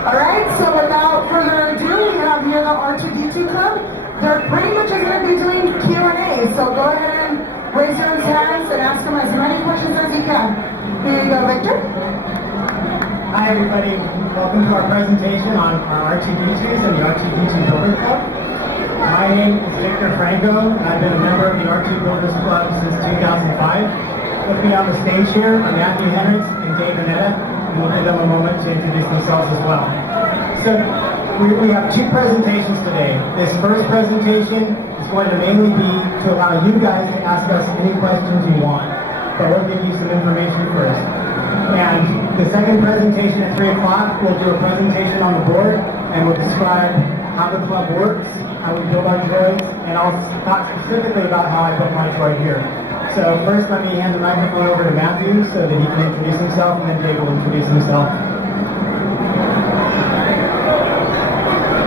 Alright, so without further ado, we have here the R2-detoo Club. They're pretty much just going to be doing Q&A, so go ahead and raise your hands and ask them as many questions as you can. Here you go, Victor. Hi everybody, welcome to our presentation on our R2-detoos and the R2 Builder Club. My name is Victor Franco, and I've been a member of the R2Builders Club since 2005. With me on the stage here are MJHinks and LilDave, and we'll give them a moment to introduce themselves as well. So we have two presentations today. This first presentation is going to mainly be to allow you guys to ask us any questions you want, but we'll give you some information first. And the second presentation at 3 o'clock, we'll do a presentation on the board, and we'll describe how the club works, how we build our droids, and I'll talk specifically about how I built my droid here. So first, let me hand the microphone over to Matthew so that he can introduce himself, and then Dave will introduce himself.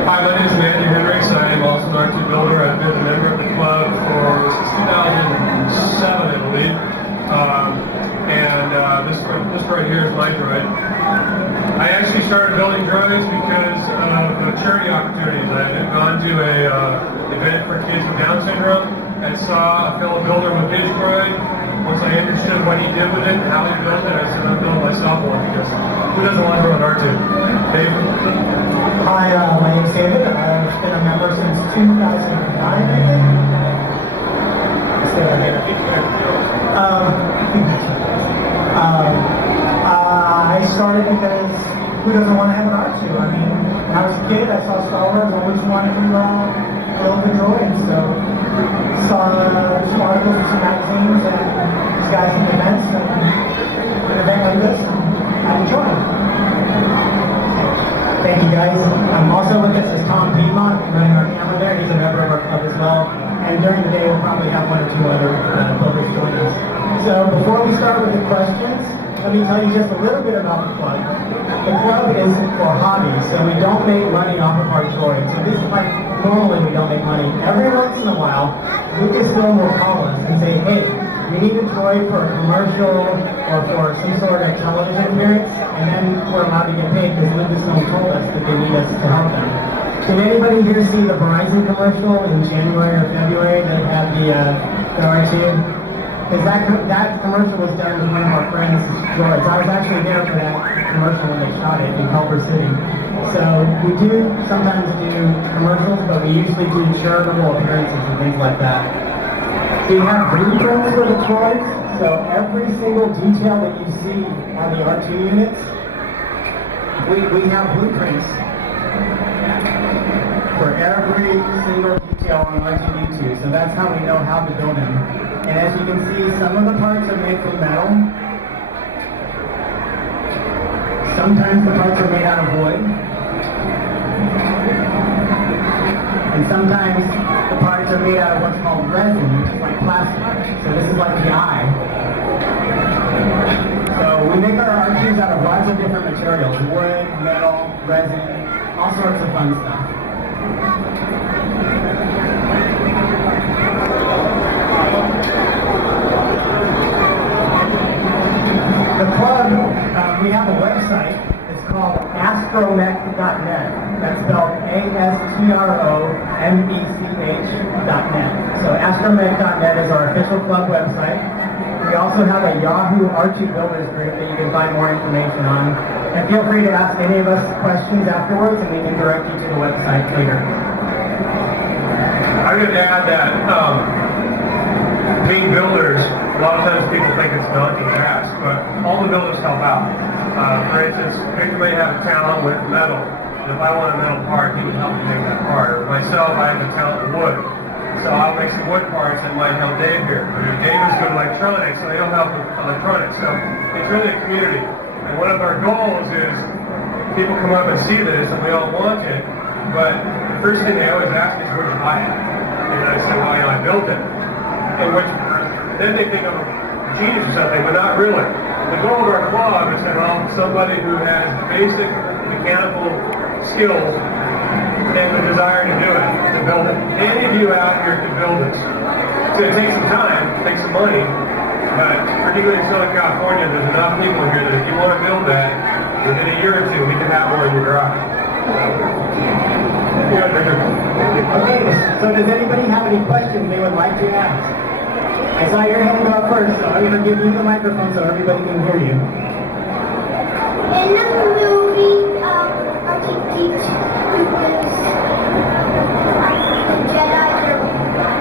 Hi, my name is MJHinks. I am also an R2 builder. I've been a member of the club since 2007, I believe. This right here is my droid. I actually started building droids because of charity opportunities. I had gone to an event for kids with Down syndrome and saw a fellow builder with his droid. Once I understood what he did with it and how he built it, I said I'm building myself one because who doesn't want to build an R2? Dave? Hi, my name is David. I've been a member since 2009, I think. I started because who doesn't want to have an R2? I mean, when I was a kid, I saw Star Wars, I always wanted to build a droid, so saw some articles in some magazines and these guys in events, and an event like this, and I enjoyed it. Thank you guys. Also with us is Tom Piedmont, running our camera there. He's a member of our club as well. And during the day, we'll probably have one or two other builders join us. So before we start with the questions, let me tell you just a little bit about the club. The club is for hobbies, so we don't make money off of our droids. So this is like, normally we don't make money. Every once in a while, Lucasfilm will call us and say, hey, we need a droid for a commercial or for some sort of television appearance, and then we're allowed to get paid because Lucasfilm told us that they need us to help them. Did anybody here see the Verizon commercial in January or February that had the R2? Because that commercial was done with one of our friends' droids. I was actually there for that commercial when they shot it in Culver City. So we do sometimes do commercials, but we usually do charitable appearances and things like that. So you have blueprints for the droids. So every single detail that you see on the R2 units, we have blueprints for every single detail on R2-detoo. So that's how we know how to build them. And as you can see, some of the parts are made from metal. Sometimes the parts are made out of wood. And sometimes the parts are made out of what's called resin, which is like plastic. So this is like the eye. So we make our R2s out of lots of different materials. Wood, metal, resin, all sorts of fun stuff. The club, we have a website. It's called astromech.net. That's spelled ASTROMECH.net. So astromech.net is our official club website. We also have a Yahoo R2Builders group that you can find more information on. And feel free to ask any of us questions afterwards, and we can direct you to the website later. I'm going to add that being builders, a lot of times people think it's daunting task, but all the builders help out. For instance, Victor may have a talent with metal, and if I want a metal part, he would help me make that part. Or myself, I have a talent with wood, so I'll make some wood parts that might help Dave here. Or Dave is good at electronics, so he'll help with electronics. So it's really a community. And one of our goals is people come up and see this, and we all want it, but the first thing they always ask is, where'd you buy it? And I say, well, I built it. And then they think I'm a genius or something, but not really. The goal of our club is to help somebody who has basic mechanical skills and the desire to do it, to build it. Any of you out here can build this. It's going to take some time, take some money, but particularly in Southern California, there's enough people here that if you want to build that, Within a year or two, we can have one in your garage. Yeah, Victor. Okay, so does anybody have any questions they would like to ask? I saw your hand go up first, so I'm going to give you the microphone so everybody can hear you. In the movie, R2-detoo was the Jedi or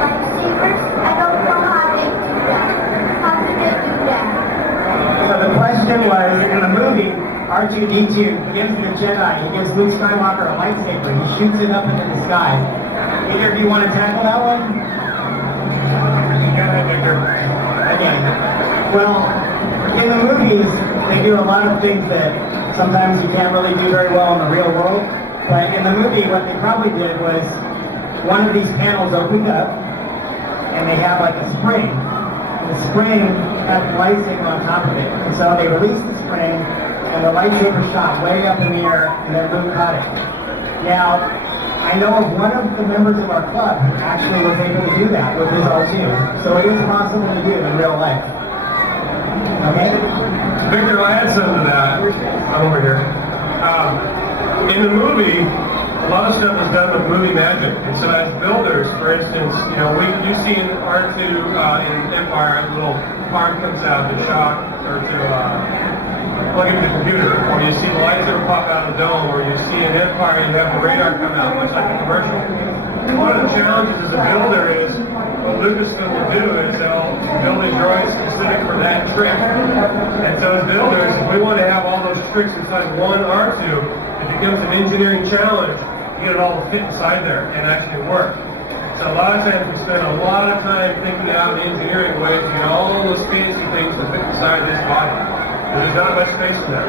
lightsabers. I don't know how they do that. How did they do that? So the question was, in the movie, R2-D2 gives the Jedi, he gives Luke Skywalker a lightsaber. He shoots it up into the sky. Either of you want to tackle that one? Okay. Well, in the movies, they do a lot of things that sometimes you can't really do very well in the real world. But in the movie, what they probably did was one of these panels opened up, and they have like a spring. And the spring had the lightsaber on top of it. And so they released the spring, and the lightsaber shot way up in the air, and then Luke caught it. Now, I know of one of the members of our club who actually was able to do that with his R2. So it is possible to do in real life. Okay? Victor, I'll add something to that. I'm over here. In the movie, a lot of stuff was done with movie magic. And so as builders, for instance, you've seen R2 in Empire, a little arm comes out to shock or to plug into the computer, or you see the lightsaber pop out of the dome, or you see in Empire you have the radar come out, much like a commercial. One of the challenges as a builder is, what Lucasfilm will do is they'll build a droid specific for that trick. And so as builders, if we want to have all those tricks inside one R2, it becomes an engineering challenge to get it all to fit inside there and actually work. So a lot of times we spend a lot of time thinking out an engineering way to get all those fancy things to fit inside this body. There's not much space in there.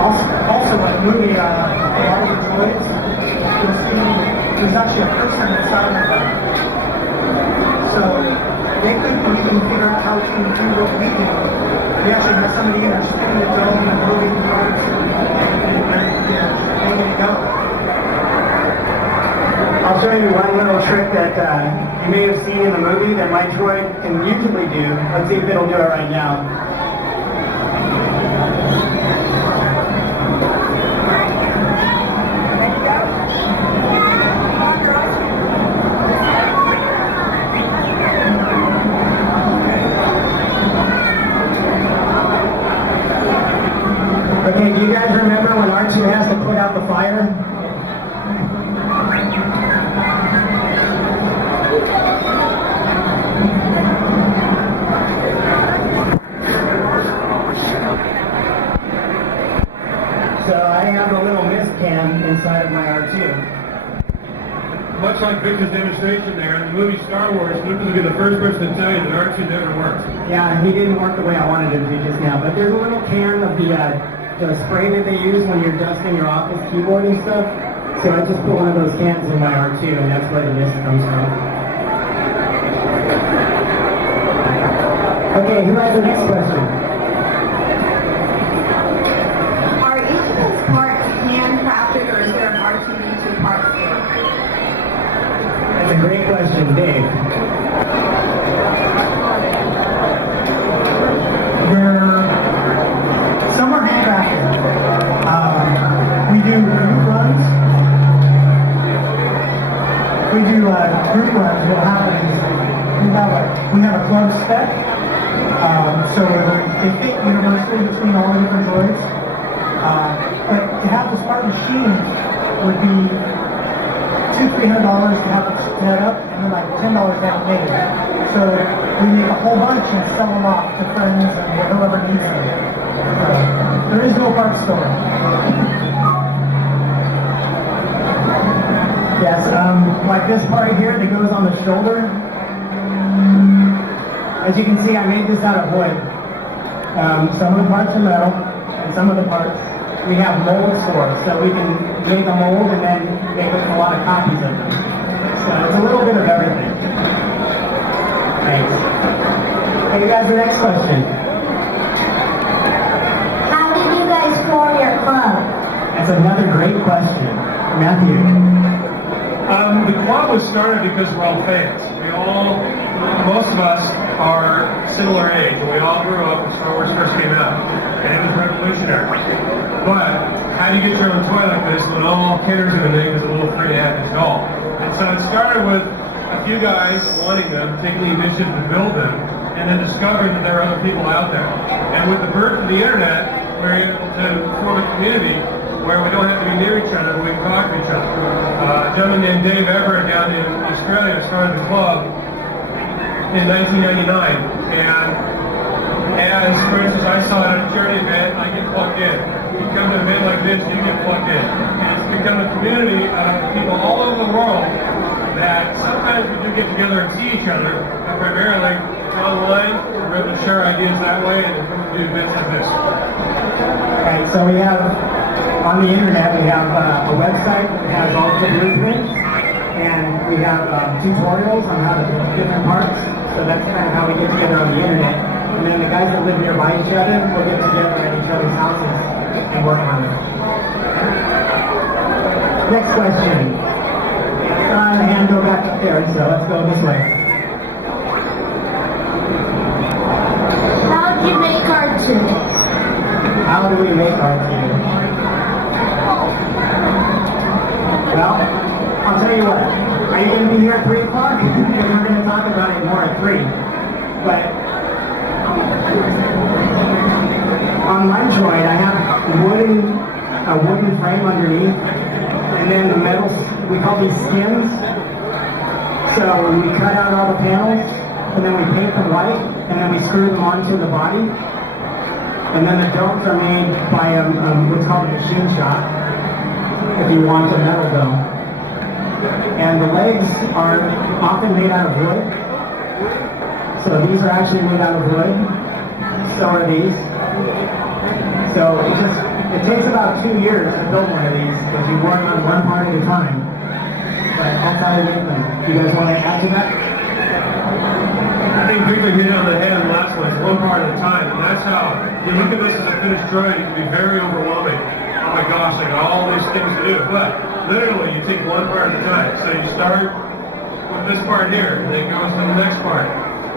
Also, in the movie, a lot of the droids, you'll see there's actually a person inside of them. So they couldn't even figure out how to do what we do. We actually had somebody in there spinning the dome and moving the droids and making it go. I'll show you one little trick that you may have seen in the movie that my droid can usually do. Let's see if it'll do it right now. Okay, do you guys remember when R2 has to put out the fire? So I have a little mist can inside of my R2. Much like Victor's demonstration there, in the movie Star Wars, Lucas will be the first person to tell you that R2 never worked. Yeah, he didn't work the way I wanted him to just now. But there's a little can of the spray that they use when you're dusting your office keyboard and stuff. So I just put one of those cans in my R2, and that's where the mist comes from. Okay, who has the next question? Are each of those parts handcrafted, or is there an R2-detoo part here? That's a great question, Dave. Some are handcrafted. We do group runs. We do group runs. What happens is we have a club spec. So they fit universally between all the different droids. But to have this part machine would be $200-300 to have it set up, and then like $10 to have it made. So we make a whole bunch and sell them off to friends and whoever needs them. There is no part store. Yes, like this part here that goes on the shoulder. As you can see, I made this out of wood. Some of the parts are metal, and some of the parts we have molds for, so we can make a mold and then make a lot of copies of them. So it's a little bit of everything. Thanks. Okay, you guys, the next question. How did you guys form your club? That's another great question. Matthew. The club was started because we're all fans. We all most of us are similar age. We all grew up when Star Wars first came out, and it was revolutionary. But how do you get your own toy like this when all Kenner's going to make is a little 3.5-inch doll? And so it started with a few guys wanting them, taking the initiative to build them, and then discovering that there are other people out there. And with the birth of the internet, we're able to form a community where we don't have to be near each other, but we can talk to each other. A gentleman named Dave Everett down in Australia started the club in 1999, and as, for instance, I saw it at a charity event, I get plugged in. You come to an event like this, you get plugged in. And it's become a community of people all over the world that sometimes we do get together and see each other, but primarily online, we're able to share ideas that way and do events like this. Okay, so we have, on the internet, we have a website that has all the blueprints, and we have tutorials on how to build different parts. So that's kind of how we get together on the internet. And then the guys that live nearby each other will get together at each other's houses and work on it. Next question. The hand go back up there, so let's go this way. How do you make R2? How do we make R2? Well, I'll tell you what. Are you going to be here at 3 o'clock? Because we're going to talk about it more at 3. But on my droid, I have a wooden frame underneath, and then the metal, we call these skins. So we cut out all the panels, and then we paint them white, and then we screw them onto the body. And then the domes are made by what's called a machine shop, if you want a metal dome. And the legs are often made out of wood. So these are actually made out of wood. So are these. So it takes about 2 years to build one of these because you work on one part at a time. But that's how we make them. Do you guys want to add to that? I think Victor hit it on the head in the last one. It's one part at a time, and that's how you look at this as a finished droid. It can be very overwhelming. Oh my gosh, I got all these things to do. But literally, you take one part at a time. So you start with this part here, and then it goes to the next part.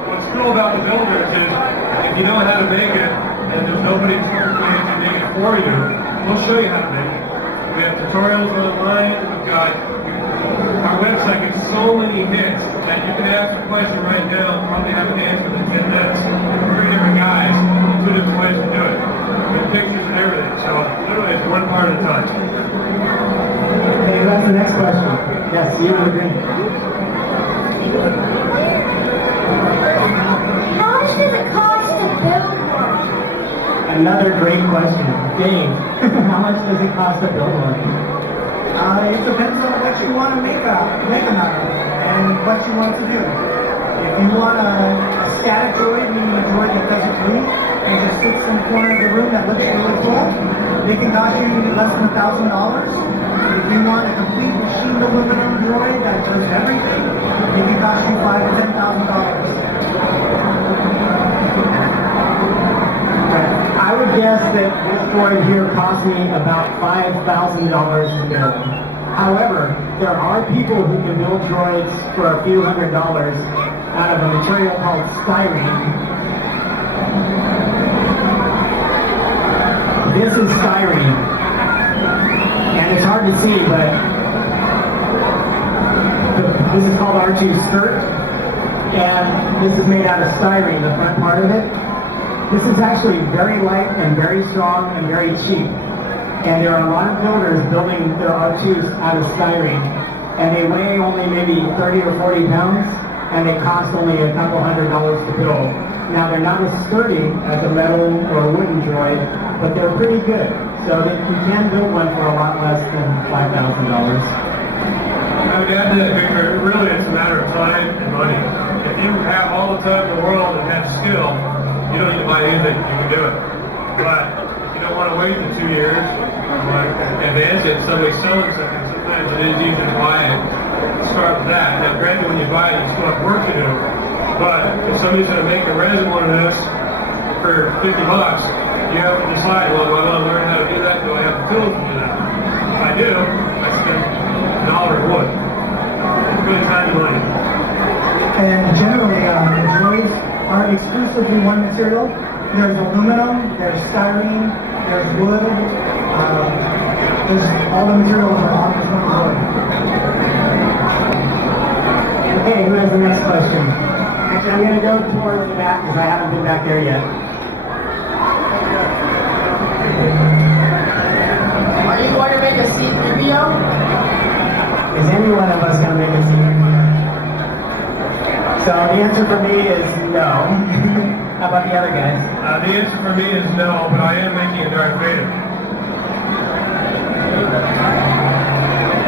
What's cool about the builders is if you know how to make it, and there's nobody who can make it for you, we'll show you how to make it. We have tutorials online. We've got our website gets so many hits that you can ask a question right now and probably have an answer in 10 minutes. 3 different guys, 2 different ways to do it. With pictures and everything. So literally it's one part at a time. Okay, that's the next question. Yes, you would agree. How much does it cost to build one? Another great question. Dave, how much does it cost to build one? It depends on what you want to make them out of and what you want to do. If you want a static droid, meaning a droid that doesn't move and just sits in the corner of the room that looks really cool, they can cost you less than $1,000. If you want a complete machined aluminum droid that does everything, it can cost you $5,000 to $10,000. I would guess that this droid here cost me about $5,000 to build. However, there are people who can build droids for a few $100s out of a material called styrene. This is styrene. And it's hard to see, but this is called R2 skirt. And this is made out of styrene, the front part of it. This is actually very light and very strong and very cheap. And there are a lot of builders building their R2s out of styrene. And they weigh only maybe 30 or 40 pounds, and they cost only a couple $100s to build. Now they're not as sturdy as a metal or a wooden droid, but they're pretty good. So that you can build one for a lot less than $5,000. I would add to that, Victor, really it's a matter of time and money. If you have all the time in the world and have skill, you don't need to buy anything, you can do it. But you don't want to wait for 2 years, advance it, somebody's selling something, sometimes it is easier to buy it, start with that. Now granted, when you buy it, you still have work to do. But if somebody's going to make a resin one of this for $50, you have to decide, well, do I want to learn how to do that? Do I have the tools to do that? If I do, I spend $1 of wood. It's really time and money. And generally, would be one material. There's aluminum, there's styrene, there's wood, there's all the materials are on this one board. Okay, who has the next question? Actually, I'm going to go towards the back because I haven't been back there yet. Are you going to make a C3PO? Is any one of us going to make a scene? So the answer for me is no. How about the other guys? The answer for me is no, but I am making a Darth Vader.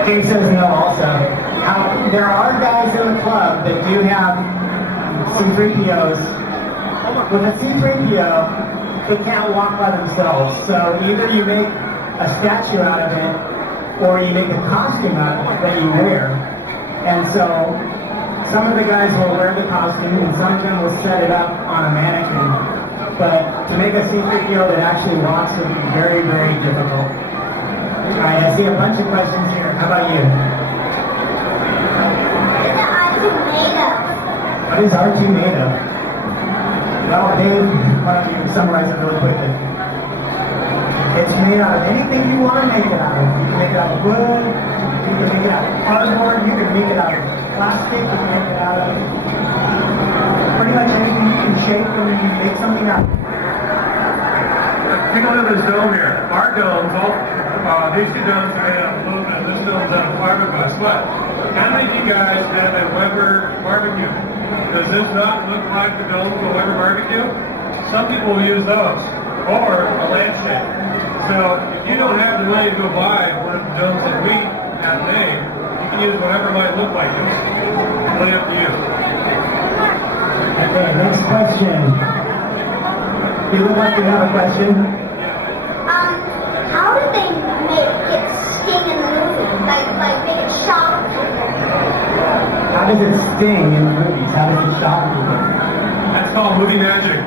Dave says no also. There are guys in the club that do have C3POs. With a C3PO, they can't walk by themselves. So either you make a statue out of it, or you make a costume out of it that you wear. And so some of the guys will wear the costume, and some of them will set it up on a mannequin. But to make a C3PO that actually walks would be very, very difficult. All right, I see a bunch of questions here. How about you? What is R2 made of? Well, Dave, why don't you summarize it really quickly? It's made out of anything you want to make it out of. You can make it out of wood, you can make it out of cardboard, you can make it out of plastic, you can make it out of pretty much anything you can shape and you make something out of. Take a look at this dome here. Our domes, these two domes are made out of aluminum. This dome's out of fiberglass. But how many of you guys have a Weber barbecue? Does this not look like the dome of a Weber barbecue? Some people will use those, or a lampshade. So if you don't have the money to go buy one of the domes that we have made, you can use whatever might look like this. Really up to you. Okay, next question. You look like you have a question. How did they make it sting in the movie? Like make it shock? How does it sting in the movies? How does it shock people? That's called movie magic.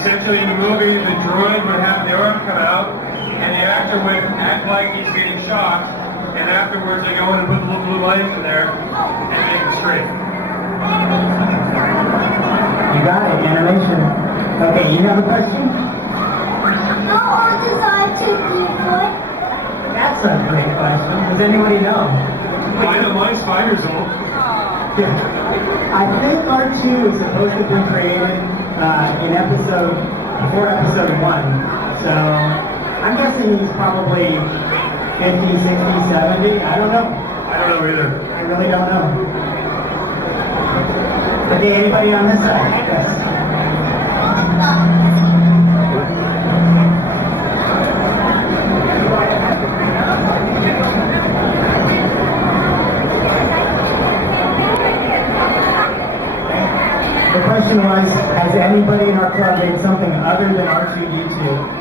Essentially in the movie, the droid would have the arm come out, and the actor would act like he's getting shocked, and afterwards they go in and put the little blue lights in there and make it straight. You got it, animation. Okay, you have a question? How old is R2D2? That's a great question. Does anybody know? I know mine's 5 years old. I think R2 is supposed to be created before episode 1. So I'm guessing he's probably 50, 60, 70. I don't know. I don't know either. I really don't know. Okay, anybody on this side? Yes. The question was, has anybody in our club made something other than R2D2?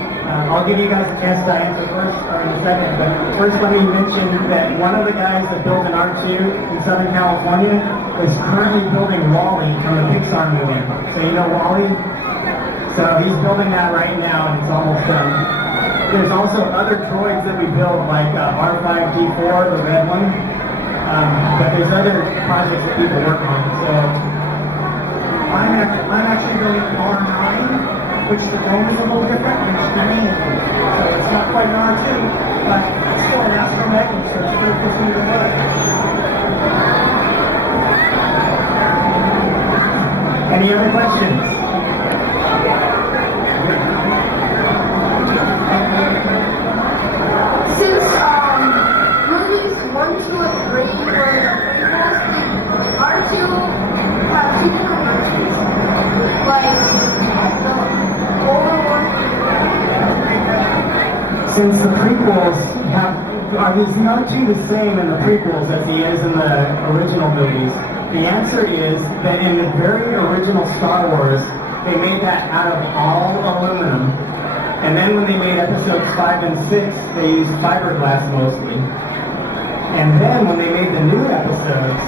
I'll give you guys a chance to answer first or in a second, but first let me mention that one of the guys that built an R2 in Southern California is currently building WALL-E from the Pixar movie. So you know WALL-E? So he's building that right now and it's almost done. There's also other droids that we build like R5D4, the red one, but there's other projects that people work on. So I'm actually building an R9, which the dome is a little different, and it's the main engine. So it's not quite an R2, but it's still an astromech, so it's pretty close to the wood. Any other questions? Since movies 1, 2, and 3 were the prequels, did R2 have 2 different versions? Like the older one? Since the prequels are these R2 the same in the prequels as he is in the original movies? The answer is that in the very original Star Wars, they made that out of all aluminum. And then when they made episodes 5 and 6, they used fiberglass mostly. And then when they made the new episodes,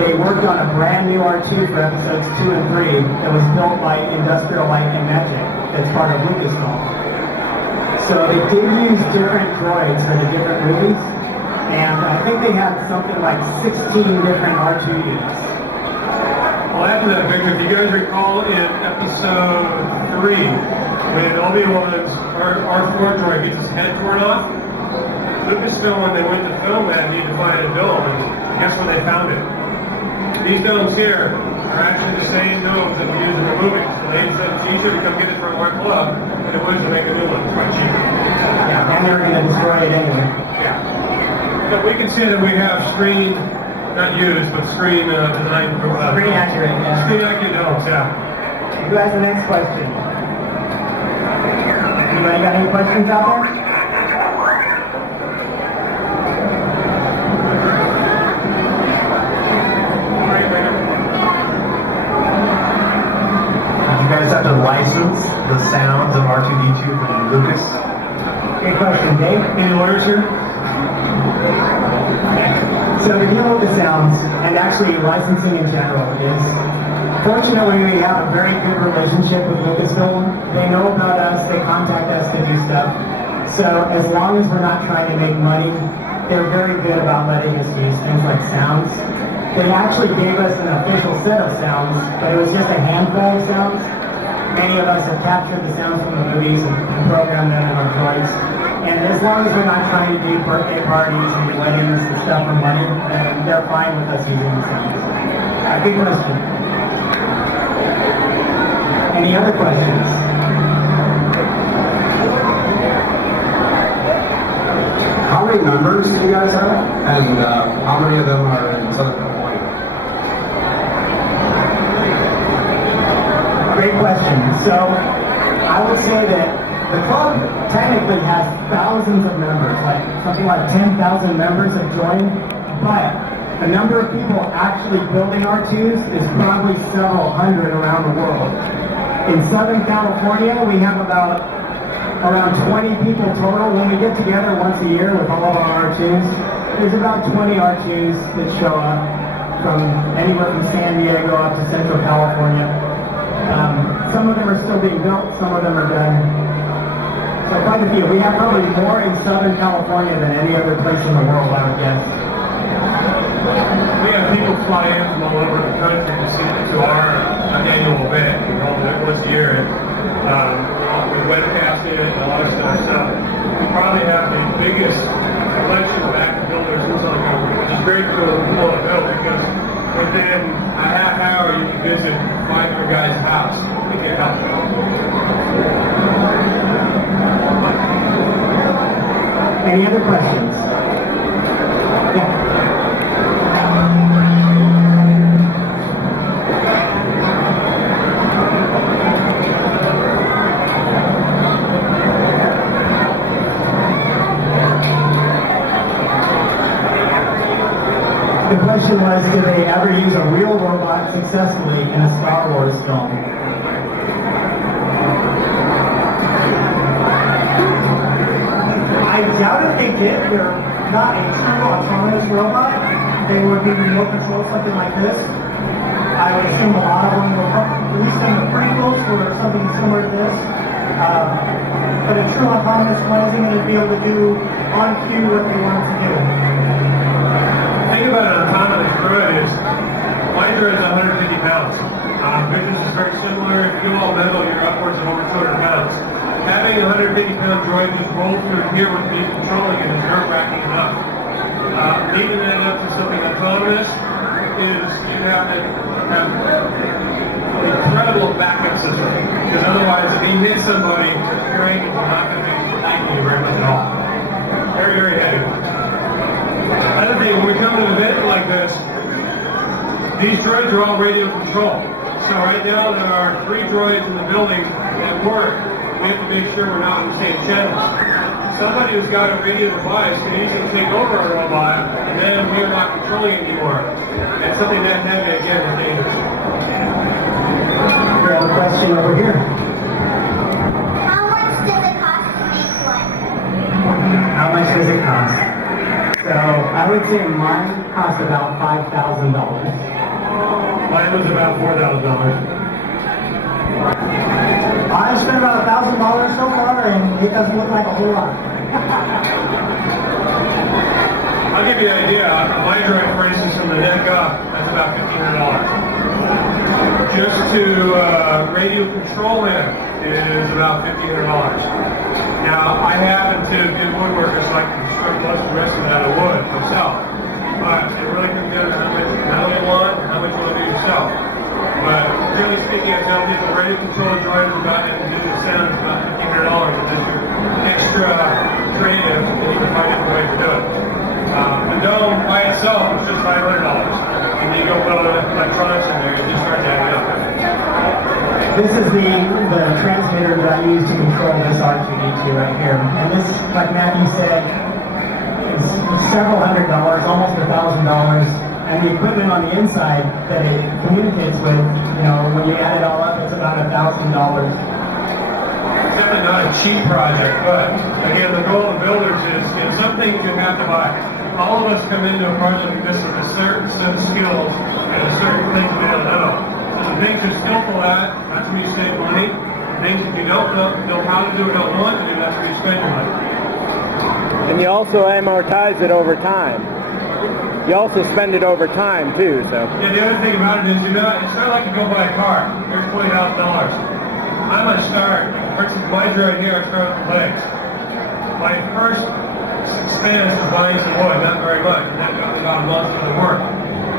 they worked on a brand new R2 for episodes 2 and 3 that was built by Industrial Light and Magic, that's part of Lucasfilm. So they did use different droids for the different movies, and I think they had something like 16 different R2 units. Well, after that, Victor, if you guys recall in episode 3, when Obi-Wan's R4 droid gets his head torn off, Lucasfilm, when they went to film that, needed to find a dome, and guess where they found it? These domes here are actually the same domes that we use in the movies. So they said it's easier to come get it from our club than it was to make a new one. It's much cheaper. Yeah, and they're going to destroy it anyway. Yeah. So we can say that we have screen, not used, but screen design. Screen accurate, yeah. Screen accurate domes, yeah. Who has the next question? Anybody got any questions out there? You guys have to license the sounds of R2-D2 from Lucas? Great question, Dave. Any orders here? So the deal with the sounds, and actually licensing in general, is fortunately we have a very good relationship with Lucasfilm. They know about us, they contact us to do stuff. So as long as we're not trying to make money, they're very good about letting us use things like sounds. They actually gave us an official set of sounds, but it was just a handful of sounds. Many of us have captured the sounds from the movies and programmed them in our droids. And as long as we're not trying to do birthday parties and weddings and stuff for money, then they're fine with us using the sounds. Good question. Any other questions? How many members do you guys have? And how many of them are in Southern California? Great question. So I would say that the club technically has thousands of members, like something like 10,000 members have joined, but the number of people actually building R2s is probably several hundred around the world. In Southern California, we have around 20 people total. When we get together once a year with all of our R2s, there's about 20 R2s that show up from anywhere from San Diego up to Central California. Some of them are still being built, some of them are done. So quite a few. We have probably more in Southern California than any other place in the world, I would guess. We have people fly in from all over the country to our annual event. We hold it once a year, and we webcast it and a lot of stuff. So we probably have the biggest collection of active builders in Southern California, which is very cool to build because within a half hour you can visit 500 guys' house. We can help them. Any other questions? Yeah. The question was, do they ever use a real robot successfully in a Star Wars film? I doubt if they did. They're not a true autonomous robot. They would be remote control, something like this. I would assume a lot of them were, at least in the prequels, were something similar to this. But a true autonomous one isn't going to be able to do on cue what they want to do. The thing about an autonomous droid is, my droid is 150 pounds. Victor's is very similar. If you do all metal, you're upwards of over 200 pounds. Having a 150-pound droid just roll through here with me controlling it is nerve-wracking enough. Leading that up to something autonomous is you have to have an incredible backup system. Because otherwise, if you hit somebody, your ankles are not going to be thanking you very much at all. Very, very heavy. Another thing, when we come to an event like this, these droids are all radio controlled. So right now there are 3 droids in the building that work. We have to make sure we're not on the same channels. Somebody who's got a radio device can easily take over a robot, and then we're not controlling it anymore. And something that heavy, again, is dangerous. We have a question over here. How much does it cost to make one? How much does it cost? So I would say mine cost about $5,000. Mine was about $4,000. I spent about $1,000 so far, and it doesn't look like a whole lot. I'll give you an idea. My droid, for instance, from the neck up, that's about $1,500. just to radio control him is about $1,500. Now, I happen to be a woodworker, so I can construct most of the rest of that of wood myself. But it really comes down to how much metal you want and how much you want to do yourself. But really speaking, I tell people the radio control joint is about, and digital sound is about $1,500. And just your extra creative, and you can find different ways to do it. The dome by itself is just $500. And you go put all the electronics in there, and just start adding up. This is the transmitter that I use to control this R2D2 right here. And this, like Matthew said, is several $100, almost $1,000. And the equipment on the inside that it communicates with, you know, when you add it all up, it's about $1,000. It's definitely not a cheap project, but again, the goal of builders is, you know, some things you have to buy. All of us come into a project like this with a certain set of skills and a certain things we don't know. So the things you're skillful at, that's where you save money. The things that you don't know how to do or don't want to do, that's where you spend your money. And you also amortize it over time. You also spend it over time too, so. Yeah, the other thing about it is, you know, it's not like you go buy a car. Here's $20,000. I'm going to start. For instance, mine's right here. I start with the legs. My first expense is buying some wood, not very much. And that got me about a month for the work.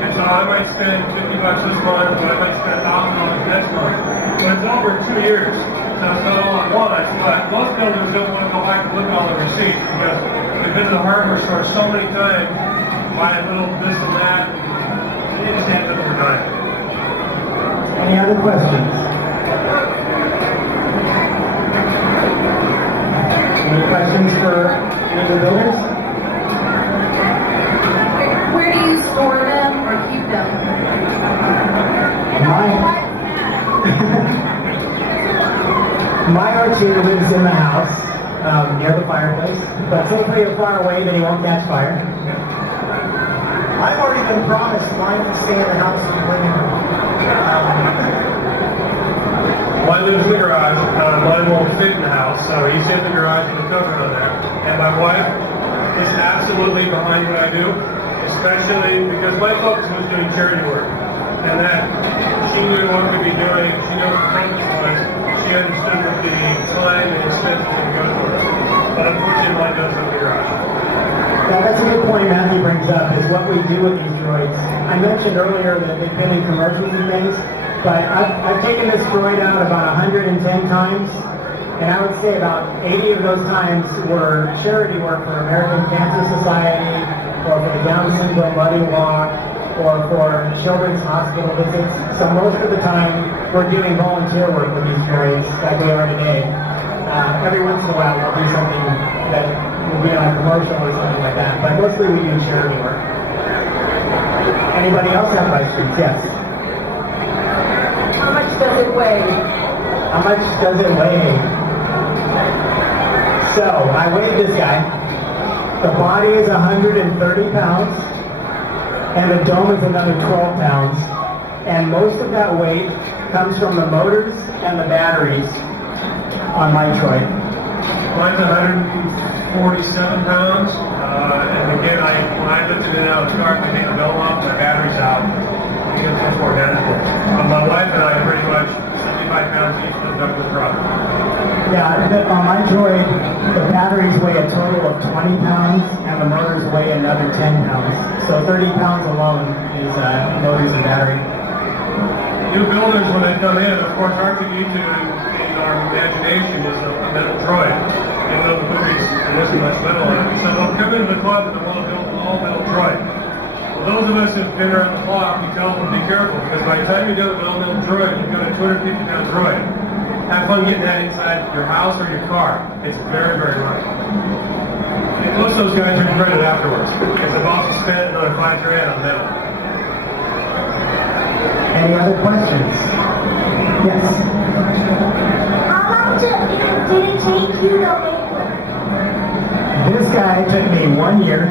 And so I might spend $50 this month, but I might spend $1,000 next month. But it's over 2 years. So it's not all at once. But most builders don't want to go back and look at all the receipts because we've been to the hardware store so many times, buy a little this and that, and you just end up over time. Any other questions? Any questions for any of the builders? Where do you store them or keep them? My R2 lives in the house, near the fireplace, but so far away that he won't catch fire. I've already been promised mine to stay in the house in the living room. Mine lives in the garage. Mine won't fit in the house, so he's in the garage with the cover on there. And my wife is absolutely behind what I do, especially because my focus was doing charity work. And that she knew what we'd be doing, she knew what the purpose was, she understood what the time and expense was going to go towards. But unfortunately, mine does in the garage. Well, that's a good point Matthew brings up, is what we do with these droids. I mentioned earlier that they've been in commercials and things, but I've taken this droid out about 110 times, and I would say about 80 of those times were charity work for American Cancer Society, or for the Down Syndrome Buddy Walk, or for children's hospital visits. So most of the time, we're doing volunteer work with these droids, like we are today. Every once in a while, we'll do something that will be on a commercial or something like that, but mostly we do charity work. Anybody else have questions? Yes. How much does it weigh? How much does it weigh? So, I weighed this guy. The body is 130 pounds, and the dome is another 12 pounds. And most of that weight comes from the motors and the batteries on my droid. Mine's 147 pounds, and again, when I lifted it out of the car, I made the dome off, my battery's out. It gets much more manageable. My wife and I pretty much 75 pounds each lift up the truck. Yeah, on my droid, the batteries weigh a total of 20 pounds, and the motors weigh another 10 pounds. So 30 pounds alone is motors and battery. New builders, when they come in, of course, R2D2 in our imagination is a metal droid. They know the movies, there isn't much metal in it. So they'll come into the club and they want to build an all-metal droid. Well, those of us who've been around the block, we tell them to be careful, because by the time you do an all-metal droid, you've got a 250-pound droid. Have fun getting that inside your house or your car. It's very, very light. And most of those guys are regretted afterwards, because they've also spent another $5 grand on metal. Any other questions? Yes. How long did it take you to make one? This guy took me 1 year,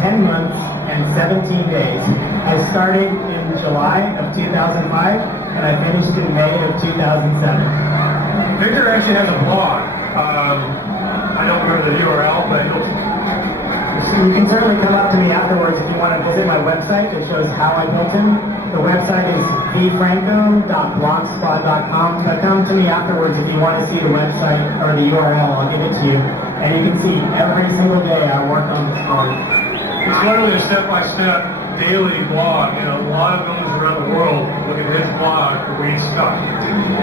10 months, and 17 days. I started in July of 2005, and I finished in May of 2007. Victor actually has a blog. I don't remember the URL, but So you can certainly come up to me afterwards if you want to visit my website. It shows how I built him. The website is vfranco.blogspot.com. But come to me afterwards if you want to see the website or the URL. I'll give it to you. And you can see every single day I work on this part. It's literally a step-by-step daily blog. You know, a lot of builders around the world look at his blog for weed stuff.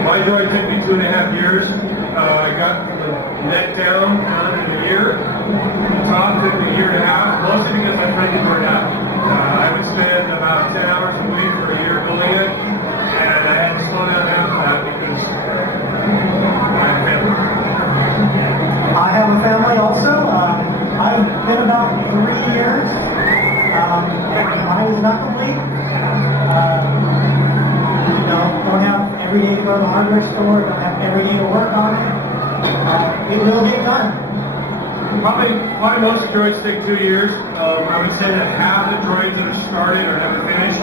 My droid took me 2.5 years. I got the net down in a year. The top took me a year and a half, mostly because I frankly burned out. I would spend about 10 hours a week for a year building it, and I had to slow down after that because I had a family. I have a family also. I've been about 3 years. Mine is not complete. Don't have every day to go to the hardware store. Don't have every day to work on it. It will get done. Probably most droids take 2 years. I would say that half the droids that are started are never finished.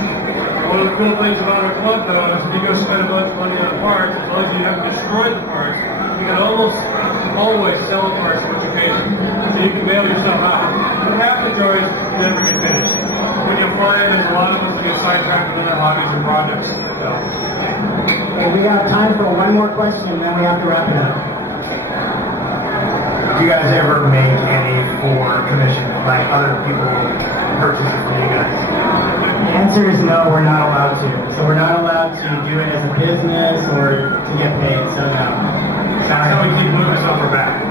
One of the cool things about our club, though, is if you go spend a bunch of money on parts, as long as you haven't destroyed the parts, you can almost always sell the parts on each occasion. So you can bail yourself out. But half the droids never get finished. When you apply it, there's a lot of them that get sidetracked with other hobbies and projects. So. Okay, we have time for one more question, and then we have to wrap it up. Do you guys ever make any for commission, like other people purchase it from you guys? The answer is no, we're not allowed to. So we're not allowed to do it as a business or to get paid, so no. That's how we keep Lucas off our back.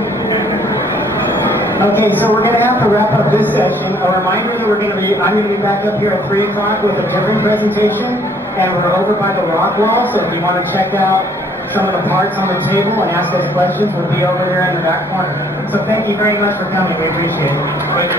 Okay, so we're going to have to wrap up this session. A reminder that I'm going to be back up here at 3 o'clock with a different presentation, and we're over by the rock wall, so if you want to check out some of the parts on the table and ask us questions, we'll be over there in the back corner. So thank you very much for coming. We appreciate it. Thank you.